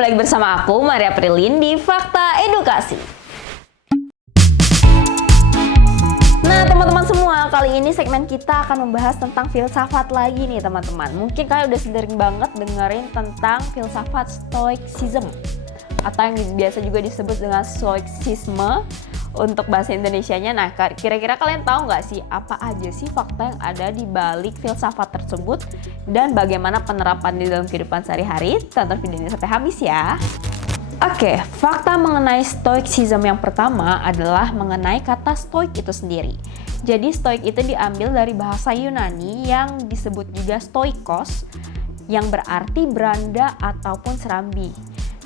kembali lagi bersama aku, Maria Prilin di Fakta Edukasi. Nah teman-teman semua, kali ini segmen kita akan membahas tentang filsafat lagi nih teman-teman. Mungkin kalian udah sering banget dengerin tentang filsafat Stoicism, atau yang biasa juga disebut dengan Stoicisme untuk bahasa Indonesianya. Nah, kira-kira kalian tahu nggak sih apa aja sih fakta yang ada di balik filsafat tersebut dan bagaimana penerapan di dalam kehidupan sehari-hari? Tonton videonya sampai habis ya. Oke, fakta mengenai Stoicism yang pertama adalah mengenai kata stoik itu sendiri. Jadi stoik itu diambil dari bahasa Yunani yang disebut juga stoikos, yang berarti beranda ataupun serambi.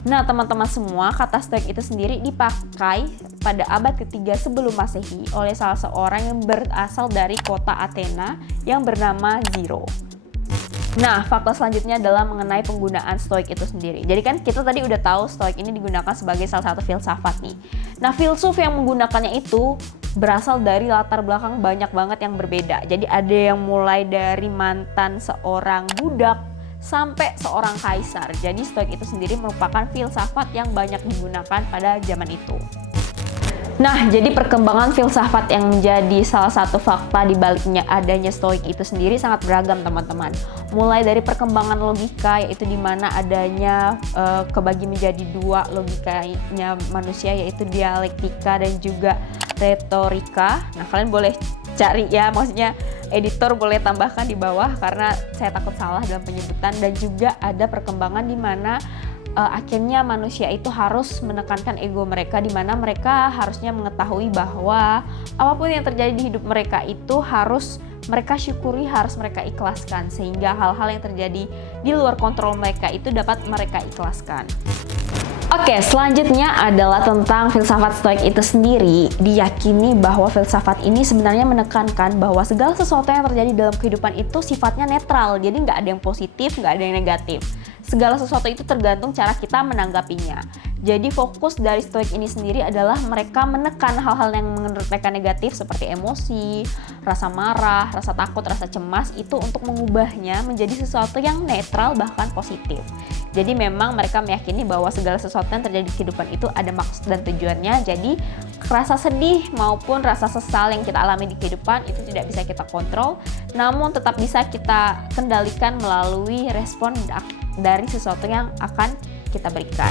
Nah teman-teman semua, kata stoik itu sendiri dipakai pada abad ketiga sebelum Masehi oleh salah seorang yang berasal dari kota Athena yang bernama Zero. Nah fakta selanjutnya adalah mengenai penggunaan stoik itu sendiri. Jadi kan kita tadi udah tahu stoik ini digunakan sebagai salah satu filsafat nih. Nah filsuf yang menggunakannya itu berasal dari latar belakang banyak banget yang berbeda. Jadi ada yang mulai dari mantan seorang budak sampai seorang kaisar. Jadi stoik itu sendiri merupakan filsafat yang banyak digunakan pada zaman itu. Nah, jadi perkembangan filsafat yang menjadi salah satu fakta di baliknya adanya stoik itu sendiri sangat beragam teman-teman. Mulai dari perkembangan logika, yaitu di mana adanya kebagi menjadi dua logikanya manusia, yaitu dialektika dan juga retorika. Nah, kalian boleh cari ya, maksudnya editor boleh tambahkan di bawah karena saya takut salah dalam penyebutan. Dan juga ada perkembangan di mana akhirnya manusia itu harus menekankan ego mereka, di mana mereka harusnya mengetahui bahwa apapun yang terjadi di hidup mereka itu harus mereka syukuri, harus mereka ikhlaskan, sehingga hal-hal yang terjadi di luar kontrol mereka itu dapat mereka ikhlaskan. Oke, selanjutnya adalah tentang filsafat stoik itu sendiri. Diyakini bahwa filsafat ini sebenarnya menekankan bahwa segala sesuatu yang terjadi dalam kehidupan itu sifatnya netral. Jadi nggak ada yang positif, nggak ada yang negatif. Segala sesuatu itu tergantung cara kita menanggapinya. Jadi fokus dari stoik ini sendiri adalah mereka menekan hal-hal yang menurut mereka negatif seperti emosi, rasa marah, rasa takut, rasa cemas itu untuk mengubahnya menjadi sesuatu yang netral bahkan positif. Jadi memang mereka meyakini bahwa segala sesuatu yang terjadi di kehidupan itu ada maksud dan tujuannya. Jadi rasa sedih maupun rasa sesal yang kita alami di kehidupan itu tidak bisa kita kontrol, namun tetap bisa kita kendalikan melalui respon dari sesuatu yang akan kita berikan.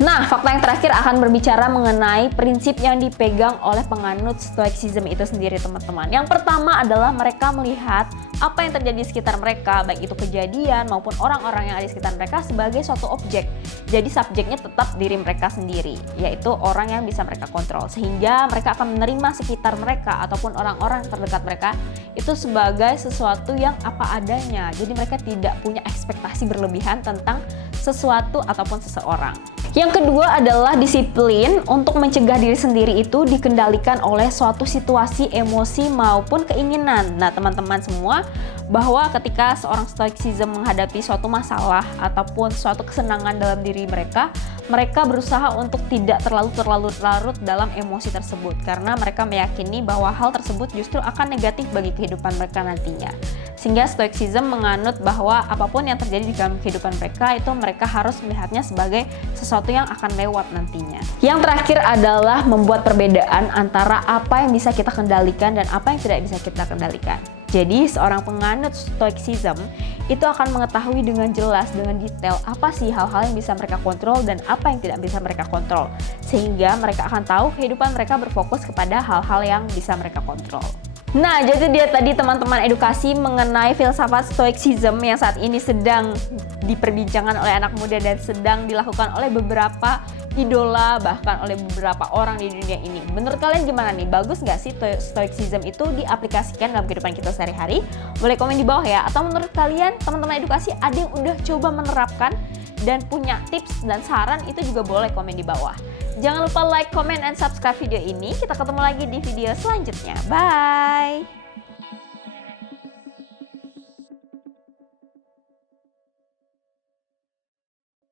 Nah, fakta yang terakhir akan berbicara mengenai prinsip yang dipegang oleh penganut Stoicism itu sendiri teman-teman. Yang pertama adalah mereka melihat apa yang terjadi di sekitar mereka, baik itu kejadian maupun orang-orang yang ada di sekitar mereka sebagai suatu objek. Jadi subjeknya tetap diri mereka sendiri, yaitu orang yang bisa mereka kontrol. Sehingga mereka akan menerima sekitar mereka ataupun orang-orang terdekat mereka itu sebagai sesuatu yang apa adanya. Jadi mereka tidak punya ekspektasi berlebihan tentang sesuatu ataupun seseorang. Yang kedua adalah disiplin untuk mencegah diri sendiri itu dikendalikan oleh suatu situasi, emosi maupun keinginan. Nah teman-teman semua, bahwa ketika seorang Stoicism menghadapi suatu masalah ataupun suatu kesenangan dalam diri mereka, mereka berusaha untuk tidak terlalu larut dalam emosi tersebut, karena mereka meyakini bahwa hal tersebut justru akan negatif bagi kehidupan mereka nantinya. Sehingga Stoicism menganut bahwa apapun yang terjadi di dalam kehidupan mereka itu mereka harus melihatnya sebagai sesuatu yang akan lewat nantinya. Yang terakhir adalah membuat perbedaan antara apa yang bisa kita kendalikan dan apa yang tidak bisa kita kendalikan. Jadi seorang penganut Stoicism itu akan mengetahui dengan jelas, dengan detail apa sih hal-hal yang bisa mereka kontrol dan apa yang tidak bisa mereka kontrol. Sehingga mereka akan tahu kehidupan mereka berfokus kepada hal-hal yang bisa mereka kontrol. Nah, jadi dia tadi teman-teman edukasi mengenai filsafat Stoicism yang saat ini sedang diperbincangkan oleh anak muda dan sedang dilakukan oleh beberapa idola, bahkan oleh beberapa orang di dunia ini. Menurut kalian gimana nih? Bagus nggak sih Stoicism itu diaplikasikan dalam kehidupan kita sehari-hari? Boleh komen di bawah ya. Atau menurut kalian teman-teman edukasi ada yang udah coba menerapkan dan punya tips dan saran, itu juga boleh komen di bawah. Jangan lupa like, comment, and subscribe video ini. Kita ketemu lagi di video selanjutnya. Bye!